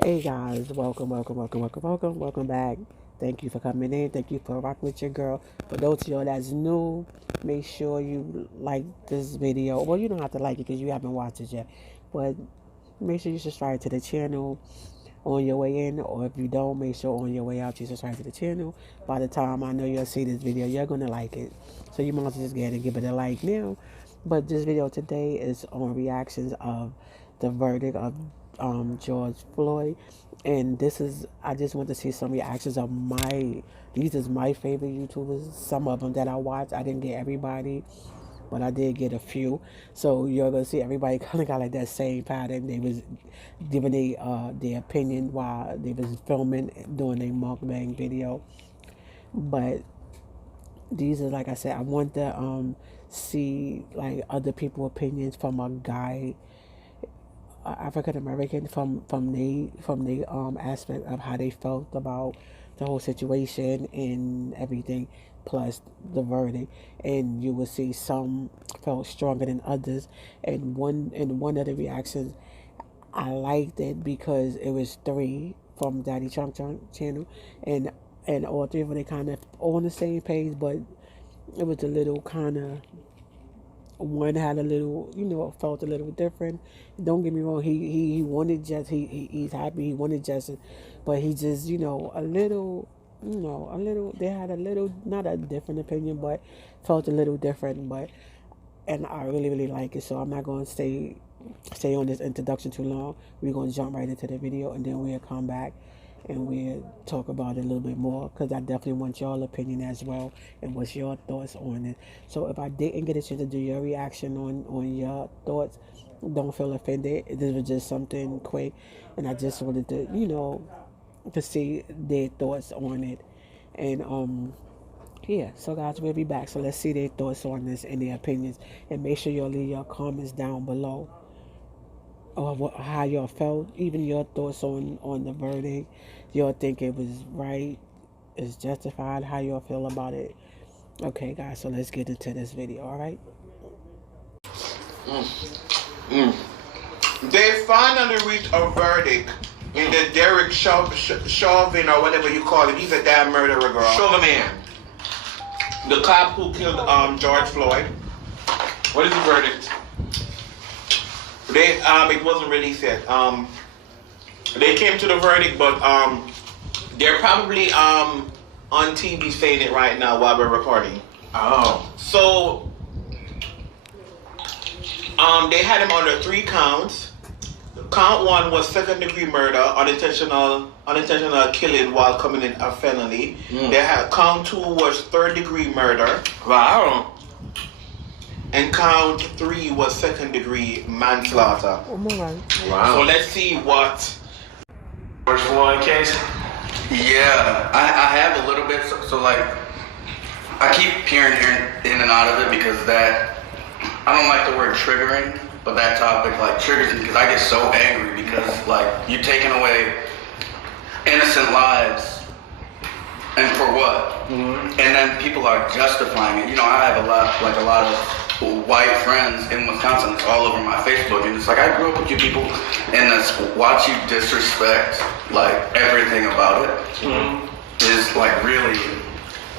Hey guys, welcome back. Thank you for coming in. Thank you for rocking with your girl. For those of y'all that's new, make sure you like this video. Well, you don't have to like it because you haven't watched it yet, but make sure you subscribe to the channel on your way in, or if you don't, make sure on your way out you subscribe to the channel. By the time I know you'll see this video, you're gonna like it. So you might as well just get ahead and give it a like now. But this video today is on reactions of the verdict of George Floyd, and I just want to see some reactions of these is my favorite YouTubers. Some of them that I watch, I didn't get everybody, but I did get a few. So you're gonna see everybody kind of got like that same pattern. They was giving their opinion while they was filming, doing their mukbang video. But these are, like I said, I want to see like other people opinions from a guy, African American, from the aspect of how they felt about the whole situation and everything, plus the verdict. And you will see some felt stronger than others. And one of the reactions, I liked it because it was three from Daddy Chunk Chunk channel, and all three of them, they kind of on the same page, but it was a little kind of, one had a little, felt a little different. Don't get me wrong, he wanted he's happy he wanted Justin, but he just, a little, they had a little, not a different opinion, but felt a little different. But and I really, really like it, so I'm not going to stay on this introduction too long. We're going to jump right into the video, and then we'll come back and we'll talk about it a little bit more, because I definitely want y'all opinion as well and what's your thoughts on it. So if I didn't get a chance to do your reaction on your thoughts, don't feel offended. This was just something quick, and I just wanted to, to see their thoughts on it. And yeah, so guys, we'll be back. So let's see their thoughts on this and their opinions, and make sure y'all leave your comments down below, or how y'all felt, even your thoughts on the verdict. Y'all think it was right, is justified, how y'all feel about it. Okay guys, so let's get into this video. All right. They finally reached a verdict in the Derek Chauvin, or whatever you call him. He's a damn murderer, girl. Chauvin, the cop who killed George Floyd. What is the verdict? It wasn't released yet. They came to the verdict, but they're probably on TV saying it right now while we're recording. Oh. So they had him under 3 counts. Count 1 was second-degree murder, unintentional killing while committing a felony. They had count 2 was third-degree murder. Wow. And count 3 was second-degree manslaughter. Oh my God. Wow. So let's see what George Floyd case. Yeah, I have a little bit. So like, I keep hearing in and out of it because I don't like the word triggering, but that topic like triggers me because I get so angry because like you're taking away innocent lives, and for what? And then people are justifying it. I have a lot of white friends in Wisconsin. It's all over my Facebook, and it's like, I grew up with you people, and watch you disrespect like everything about it is like really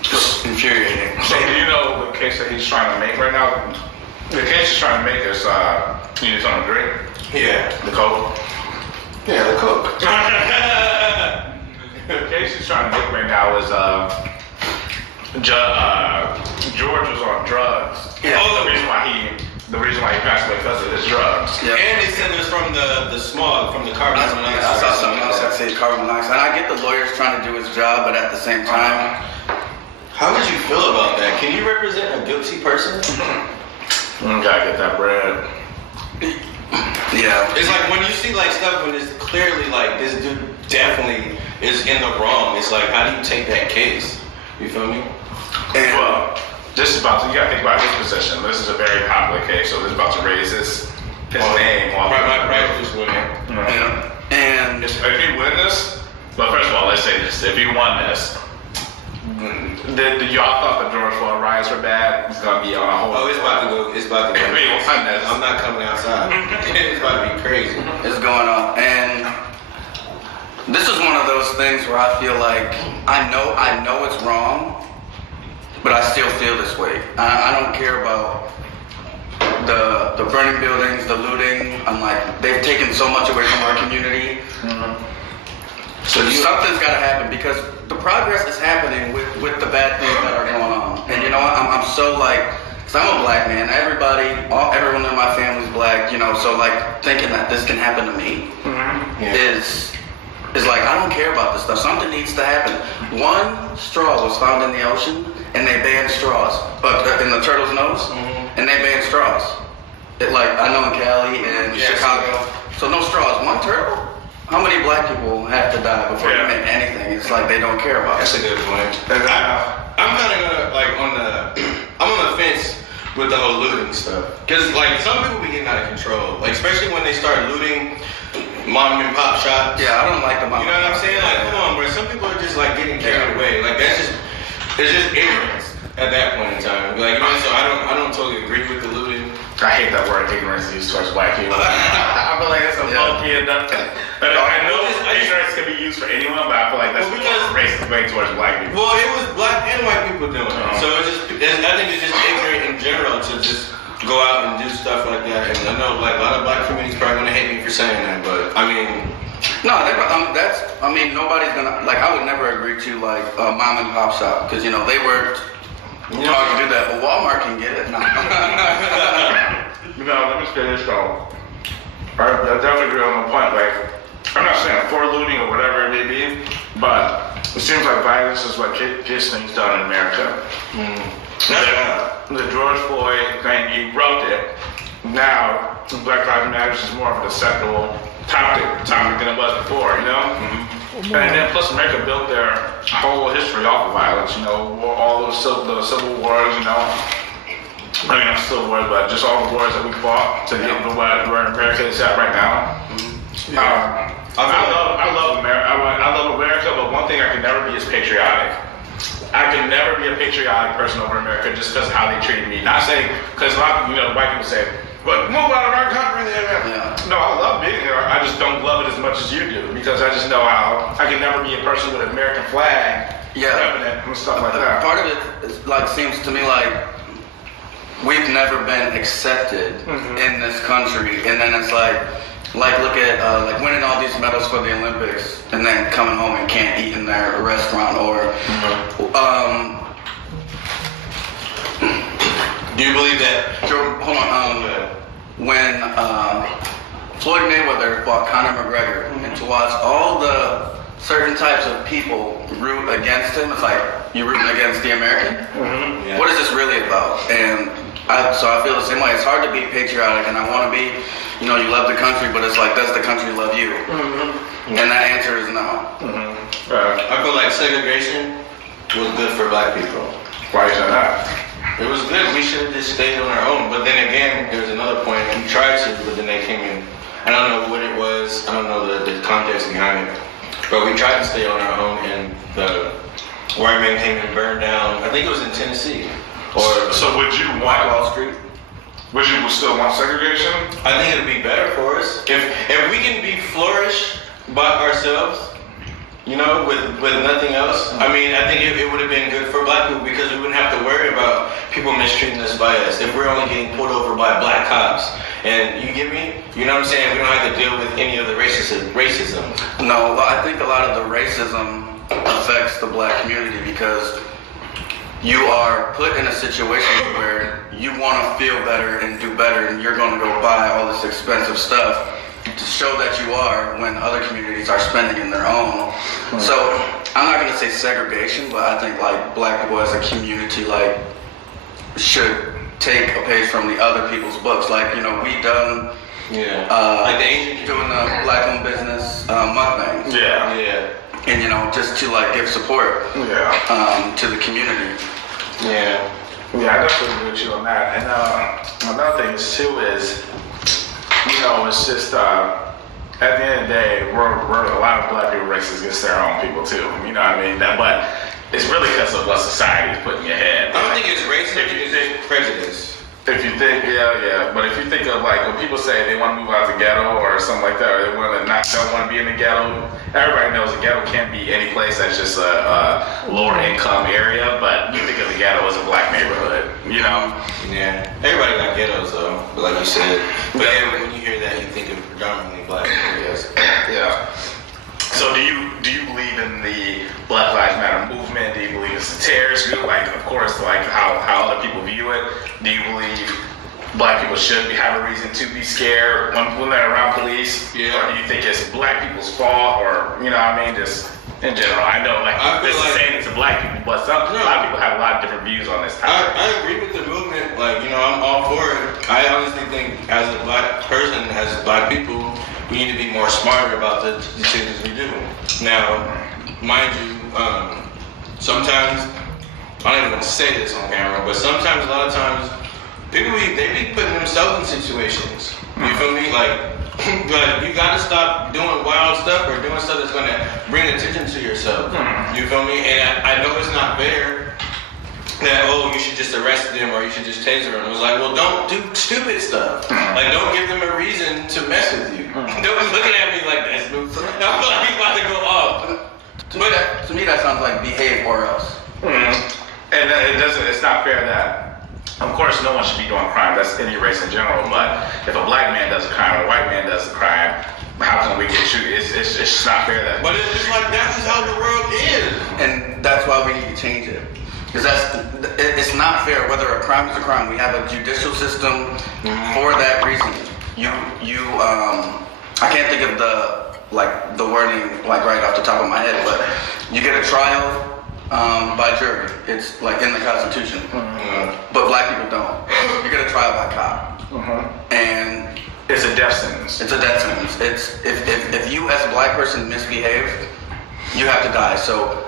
just infuriating. So do you know the case that he's trying to make right now? The case he's trying to make is units on the grid. Yeah. The coke. Yeah, the cook. The case he's trying to make right now is George was on drugs. Yeah. The reason why he passed away because of his drugs. Yeah. And it said it was from the smog, from the carbon monoxide. I saw something else that said carbon monoxide. I get the lawyers trying to do his job, but at the same time, How would you feel about that? Can you represent a guilty person? You gotta get that bread. yeah. It's like when you see like stuff when it's clearly like this dude definitely is in the wrong. It's like, how do you take that case? You feel me? And, Well, this is about to, you gotta think about his position. This is a very popular case, so this is about to raise his name. Right, just winning. yeah. And If he win this, well, first of all, let's say this. If he won this, did y'all thought the George Floyd riots were bad? It's gonna be on a whole. Oh, it's about to go. It's about to go. If he won this, I'm not coming outside. It's about to be crazy. it's going on. And this is one of those things where I feel like I know it's wrong, but I still feel this way. I don't care about the burning buildings, the looting. I'm like, they've taken so much away from our community. So something's got to happen because the progress is happening with the bad things that are going on. And you know what? I'm so like, cause I'm a black man. Everyone in my family's black. You know, so like thinking that this can happen to me is like, I don't care about this stuff. Something needs to happen. One straw was found in the ocean, and they banned straws, in the turtle's nose, and they banned straws. I know in Cali and Chicago, so no straws. One turtle. How many black people have to die before they make anything? It's like they don't care about. That's a good point. I'm kind of gonna I'm on the fence with the whole looting stuff, because like some people be getting out of control, like especially when they start looting mom and pop shops. Yeah, I don't like the mom. You know what I'm saying? Like, come on, bro. Some people are just like getting carried away. Like it's just ignorance at that point in time. Like, you know, so I don't totally agree with the looting. I hate that word ignorance used towards black people. I feel like it's a funky and nothing. But I know ignorance can be used for anyone, but I feel like that's racist way towards black people. Well, it was black and white people doing it. So I think it's just ignorant in general to just go out and do stuff like that. And I know like a lot of black communities probably gonna hate me for saying that, but I mean. No, nobody's gonna, like, I would never agree to like a mom and pop shop because you know they worked. You know, I can do that, but Walmart can get it. No. Let me say this though. I definitely agree on the point. Like, I'm not saying for looting or whatever it may be, but it seems like violence is what gets things done in America. The George Floyd thing, you wrote it. Now, Black Lives Matter is more of an acceptable topic than it was before, you know? And then plus America built their whole history off of violence, you know, all the civil wars, you know. I mean, not civil wars, but just all the wars that we fought to get to where America is at right now. I love America. I love America, but one thing I can never be is patriotic. I can never be a patriotic person over America just because of how they treat me. Not saying, because a lot of white people say, but move out of our country. No, I love being here. I just don't love it as much as you do because I just know how I can never be a person with an American flag and stuff like that. Part of it is, like, seems to me like we've never been accepted in this country, and then it's like look at like winning all these medals for the Olympics and then coming home and can't eat in their restaurant or do you believe that? Hold on. When Floyd Mayweather fought Conor McGregor, and to watch all the certain types of people root against him, it's like you're rooting against the American. What is this really about? And so I feel the same way. It's hard to be patriotic, and I want to be, you know, you love the country, but it's like, does the country love you? And that answer is no. I feel like segregation was good for black people. Why is that? It was good. We should have just stayed on our own. But then again, there's another point. We tried to, but then they came in. I don't know what it was. I don't know the context behind it. But we tried to stay on our own, and the white man came and burned down. I think it was in Tennessee. So would you want Wall Street? Would you still want segregation? I think it'd be better for us if we can flourish by ourselves. You know, with nothing else. I mean, I think it would have been good for black people because we wouldn't have to worry about people mistreating us by us. If we're only getting pulled over by black cops, and you get me? You know what I'm saying? We don't have to deal with any of the racism. No, well, I think a lot of the racism affects the black community because you are put in a situation where you want to feel better and do better, and you're going to go buy all this expensive stuff to show that you are when other communities are spending in their own. So I'm not going to say segregation, but I think like black people as a community like should take a page from the other people's books. Like, you know, we done like the Asian doing the black-owned business mukbangs. And you know, just to like give support to the community. I definitely agree with you on that. And another thing too is, you know, it's just at the end of the day, we're a lot of black people racist against their own people too. You know what I mean? But it's really because of what society is putting in your head. I don't think it's racism. It's prejudice. If you think, but if you think of like when people say they want to move out the ghetto or something like that, or they want to don't want to be in the ghetto, everybody knows the ghetto can't be any place that's just a lower income area. But you think of the ghetto as a black neighborhood, you know? Yeah, everybody got ghettos though, but like you said, but when you hear that, you think of predominantly black areas. Yeah. So do you believe in the Black Lives Matter movement? Do you believe it's a terrorist group? Like, of course, like how other people view it. Do you believe black people should have a reason to be scared when they're around police? Yeah. Or do you think it's black people's fault, or you know what I mean, just in general? I know like this is saying it's black people, but a lot of people have a lot of different views on this topic. I agree with the movement. Like, you know, I'm all for it. I honestly think as a black person, as black people, we need to be more smarter about the decisions we do. Now, mind you, sometimes, I don't even want to say this on camera, but sometimes, a lot of times, people, they be putting themselves in situations. You feel me? Like, you gotta stop doing wild stuff or doing stuff that's gonna bring attention to yourself. You feel me? And I know it's not fair that, oh, you should just arrest them or you should just taser them. It was like, well, don't do stupid stuff. Like, don't give them a reason to mess with you. Don't be looking at me like that. I feel like he's about to go off. To me, that sounds like behave or else. And it's not fair that, of course, no one should be doing crime. That's any race in general. But if a black man does a crime or a white man does a crime, how can we get treated? It's just not fair that. But it's just like, that's just how the world is. And that's why we need to change it. Because it's not fair whether a crime is a crime. We have a judicial system for that reason. I can't think of the wording like right off the top of my head, but you get a trial by jury. It's like in the Constitution. But black people don't. You get a trial by cop. And it's a death sentence. It's a death sentence. It's if you as a black person misbehave, you have to die. So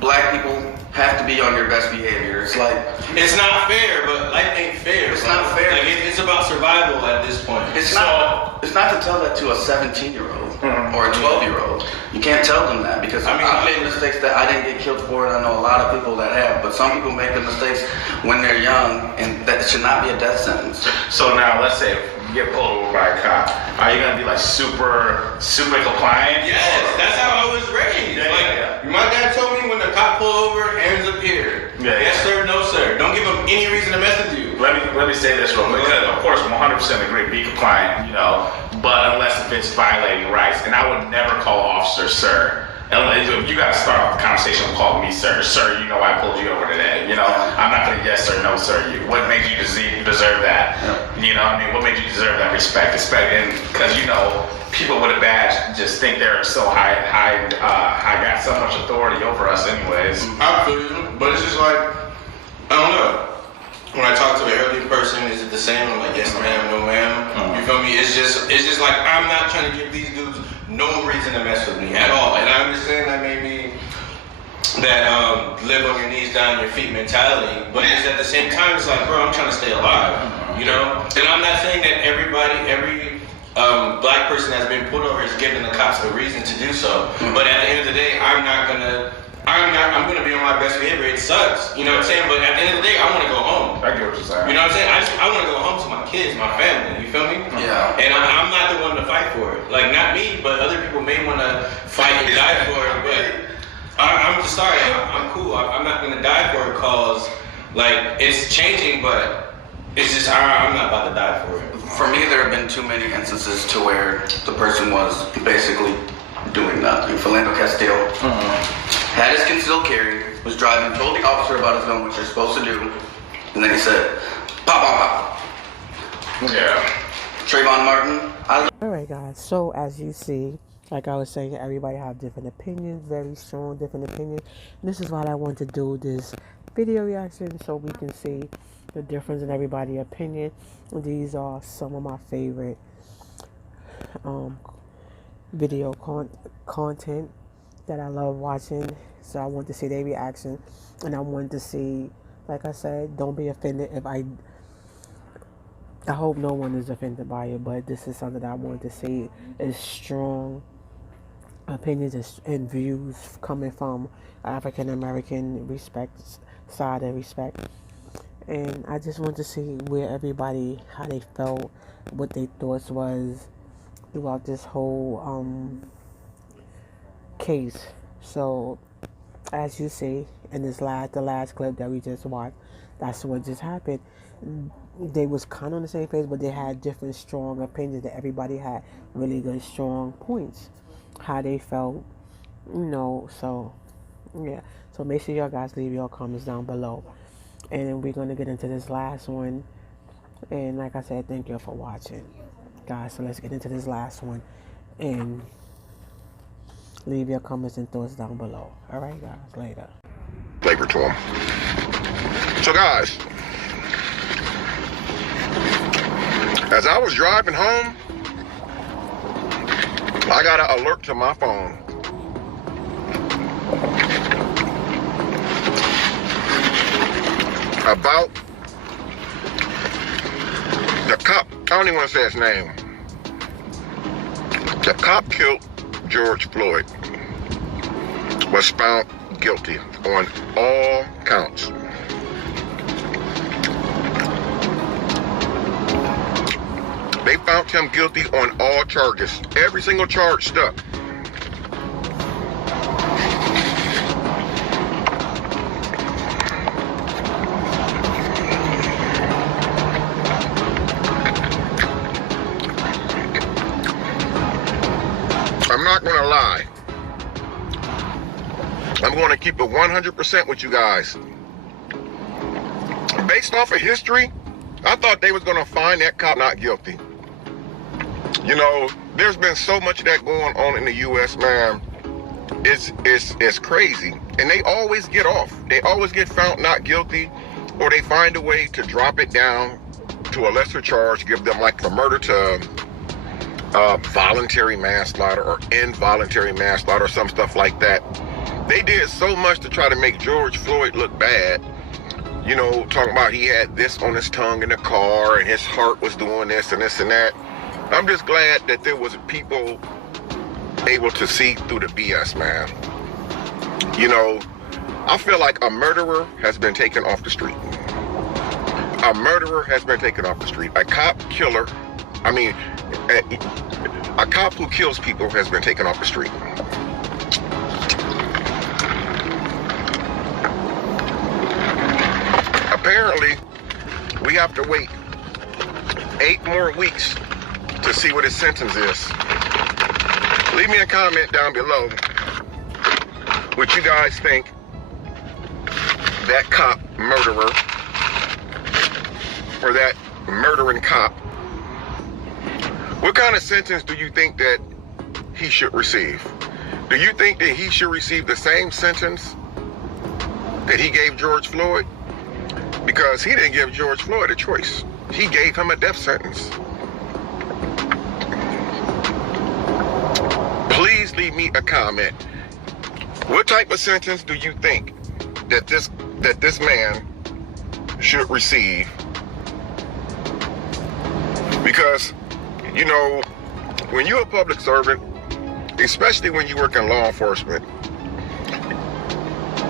black people have to be on your best behavior. It's like, it's not fair, but life ain't fair. It's not fair. Like, it's about survival at this point. It's not to tell that to a 17-year-old or a 12-year-old. You can't tell them that because I made mistakes that I didn't get killed for, and I know a lot of people that have. But some people make the mistakes when they're young, and that should not be a death sentence. So now, let's say you get pulled over by a cop. Are you gonna be like super compliant? Yes, that's how I was raised. My dad told me when the cop pull over, hands up here. Yes sir, no sir. Don't give them any reason to mess with you. Let me say this real quick. Of course, 100% agree. Be compliant, you know, but unless if it's violating rights, and I would never call an officer sir. You got to start off the conversation with calling me sir. Sir, you know I pulled you over today. You know, I'm not going to yes sir, no sir you. What made you deserve that? You know what I mean? What made you deserve that respect? And because, you know, people with a badge just think they're so high, got so much authority over us anyways. I feel you, but it's just like, I don't know. When I talk to an elderly person, is it the same? I'm like, yes ma'am, no ma'am. You feel me? It's just like, I'm not trying to give these dudes no reason to mess with me at all. And I understand that maybe that live on your knees, down on your feet mentality, but it's at the same time, it's like, bro, I'm trying to stay alive, you know? And I'm not saying that every black person that's been pulled over is giving the cops a reason to do so. But at the end of the day, I'm gonna be on my best behavior. It sucks, you know what I'm saying? But at the end of the day, I want to go home. I get what you're saying. You know what I'm saying? I want to go home to my kids, my family. You feel me? Yeah. And I'm not the one to fight for it. Like, not me, but other people may want to fight and die for it. But I'm just sorry. I'm cool. I'm not gonna die for it cause like it's changing, but it's just I'm not about to die for it. For me, there have been too many instances to where the person was basically doing nothing. Philando Castile had his concealed carry, was driving, told the officer about his gun, which you're supposed to do, and then he said, pop, pop, pop. Yeah. Trayvon Martin. Alright guys, so as you see, like I was saying, everybody have different opinions, very strong different opinions. And this is why I want to do this video reaction so we can see the difference in everybody's opinion. These are some of my favorite video content that I love watching. So I want to see their reaction, and I want to see, like I said, don't be offended if I hope no one is offended by it, but this is something that I want to see is strong opinions and views coming from African American side and respect. And I just want to see where everybody, how they felt, what their thoughts was throughout this whole case. So, as you see in the last clip that we just watched, that's what just happened. They was kind of on the same page, but they had different strong opinions. That everybody had really good strong points, how they felt, So yeah, so make sure y'all guys leave your comments down below, and we're gonna get into this last one. And like I said, thank you for watching, guys. So let's get into this last one, and leave your comments and thoughts down below. All right, guys. Later. Flavor to them. So, guys, as I was driving home, I got an alert to my phone. About the cop, I don't even want to say his name. The cop killed George Floyd was found guilty on all counts. They found him guilty on all charges. Every single charge stuck. I'm not going to lie. I'm going to keep it 100% with you guys. Based off of history, I thought they was going to find that cop not guilty. You know, there's been so much of that going on in the U.S., man. It's crazy. And they always get off. They always get found not guilty, or they find a way to drop it down to a lesser charge, give them like a murder to voluntary manslaughter or involuntary manslaughter or some stuff like that. They did so much to try to make George Floyd look bad. You know, talking about he had this on his tongue in the car and his heart was doing this and this and that. I'm just glad that there was people able to see through the BS, man. You know, I feel like a murderer has been taken off the street. A murderer has been taken off the street. A cop killer, a cop who kills people has been taken off the street. Apparently, we have to wait 8 more weeks to see what his sentence is. Leave me a comment down below what you guys think that cop murderer, or that murdering cop, what kind of sentence do you think that he should receive? Do you think that he should receive the same sentence that he gave George Floyd? Because he didn't give George Floyd a choice. He gave him a death sentence. Please leave me a comment. What type of sentence do you think that this man should receive? Because, you know, when you're a public servant, especially when you work in law enforcement,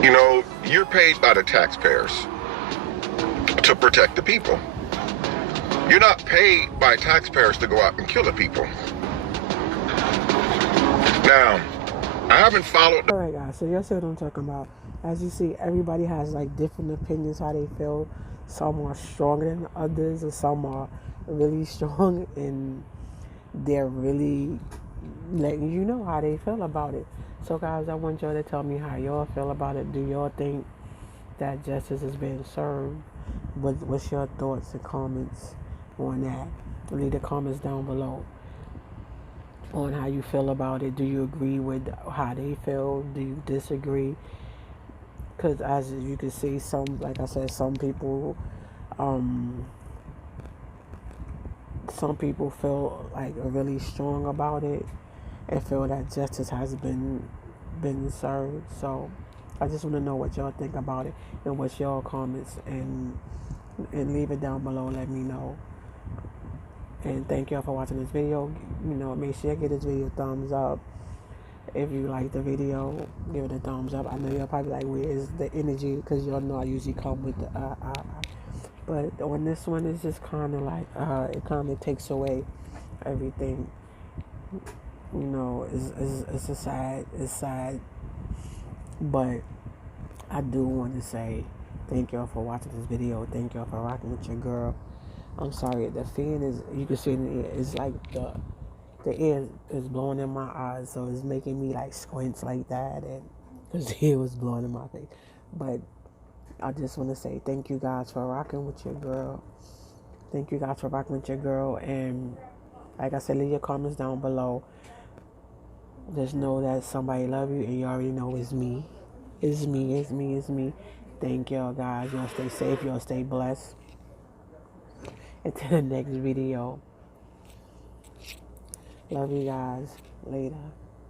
you know, you're paid by the taxpayers to protect the people. You're not paid by taxpayers to go out and kill the people. Now, I haven't followed. All right, guys. So y'all see what I'm talking about. As you see, everybody has like different opinions how they feel. Some are stronger than others, and some are really strong, and they're really letting you know how they feel about it. So, guys, I want y'all to tell me how y'all feel about it. Do y'all think that justice is being served? What's your thoughts and comments on that? Leave the comments down below on how you feel about it. Do you agree with how they feel? Do you disagree? Because as you can see, like I said, some people feel like really strong about it and feel that justice has been served. So I just want to know what y'all think about it and what's your comments, and leave it down below. Let me know. And thank y'all for watching this video. You know, make sure you give this video a thumbs up. If you like the video, give it a thumbs up. I know y'all probably like, where is the energy? Because y'all know I usually come with the But on this one, it's just kind of like, it kind of takes away everything. You know, it's sad. But I do want to say thank y'all for watching this video. Thank y'all for rocking with your girl. I'm sorry, the fan is, you can see in the ear, it's like the air is blowing in my eyes, so it's making me like squint like that, and because the air was blowing in my face. But I just want to say thank you guys for rocking with your girl. Thank you guys for rocking with your girl, and like I said, leave your comments down below. Just know that somebody love you, and you already know it's me. It's me, it's me, it's me. Thank y'all guys. Y'all stay safe, y'all stay blessed. Until the next video. Love you guys. Later.